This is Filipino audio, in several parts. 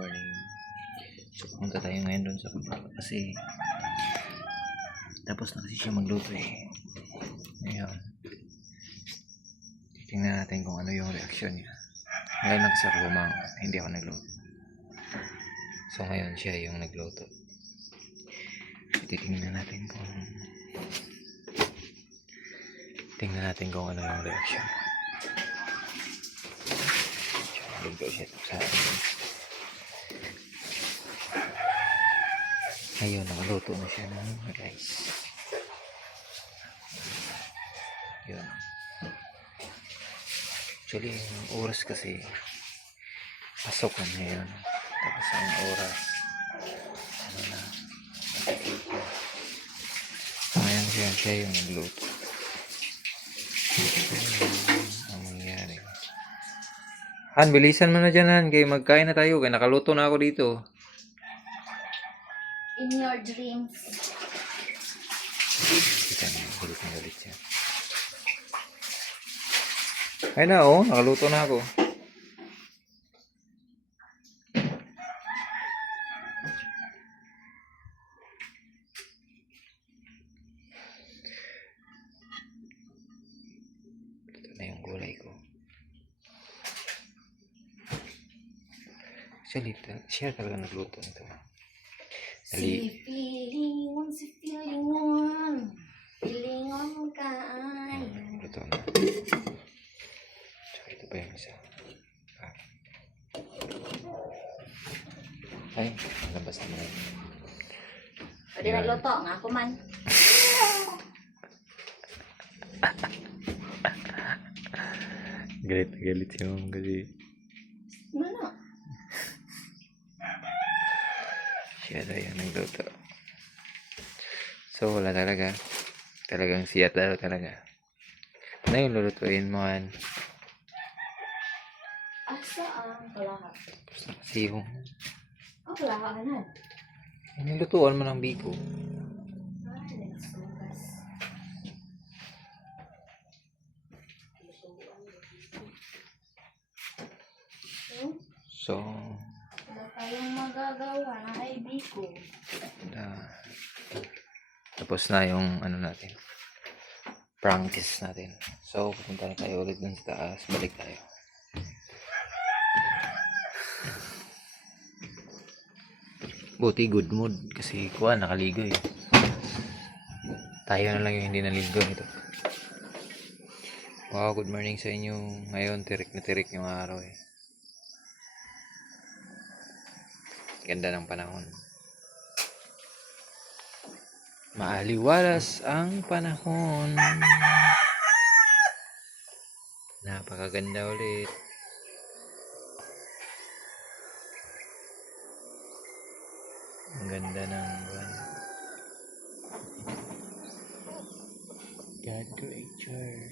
Morning. So, pumunta tayo ngayon doon sa baba kasi tapos na kasi siya magluto eh. Ngayon, titingnan natin kung ano yung reaksyon niya. Ngayon lang kasi ako bumangon, hindi ako nagluto. So, ngayon siya yung nagluto. Titingnan natin kung ano yung reaksyon. Nagluto siya sa akin. Ngayon, nakaluto na siya ng rice. Yun. Actually, yung oras kasi pasok na ngayon. Tapos ang oras ano na ngayon siya yung nagluto. Ang nangyari. Han, bilisan mo na dyan, Han. Kaya magkain na tayo. Kaya nakaluto na ako dito. In your dreams. Kita na, galit siya. Ay na, oh. Nakaluto na ako. Ito na yung gulay ko. Actually, siya talaga nagluto nito. Si feeling one. Feeling on kaya. Luto na. Tsaka ito pa yung isa. Ay, nalabas naman. Pwede nagluto nga ako man. Galit yung kasi Ano? siya daw yung nagluto. So, wala talaga. Talagang siya daw talaga. Ano yung lulutuin mo, Han? Asa ang kalahat? Gusto kasi yung Ang kalahat na. nilutuan mo ng biko. Ay, nagsugas. So, Wala tayong magagawa na ay biko. tapos na yung ano natin. Practice natin. So, pupunta na tayo ulit dun sa taas. Balik tayo. Buti good mood kasi kuha nakaligo eh. Tayo na lang yung hindi naligo ito. Wow, good morning sa inyo. Ngayon tirik na tirik yung araw eh. Ganda ng panahon. Maaliwalas ang panahon. Napakaganda ulit. Ang ganda ng buwan. God creature.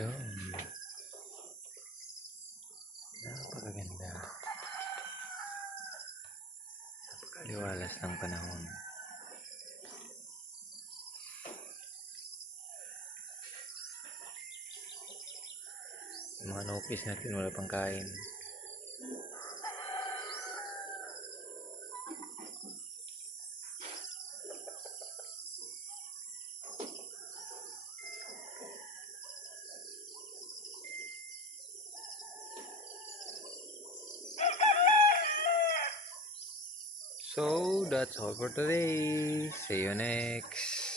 Yun. Napakaganda. Napakaliwalas ng panahon. Yung mga nopis natin wala pang kain. So, that's all for today. See you next.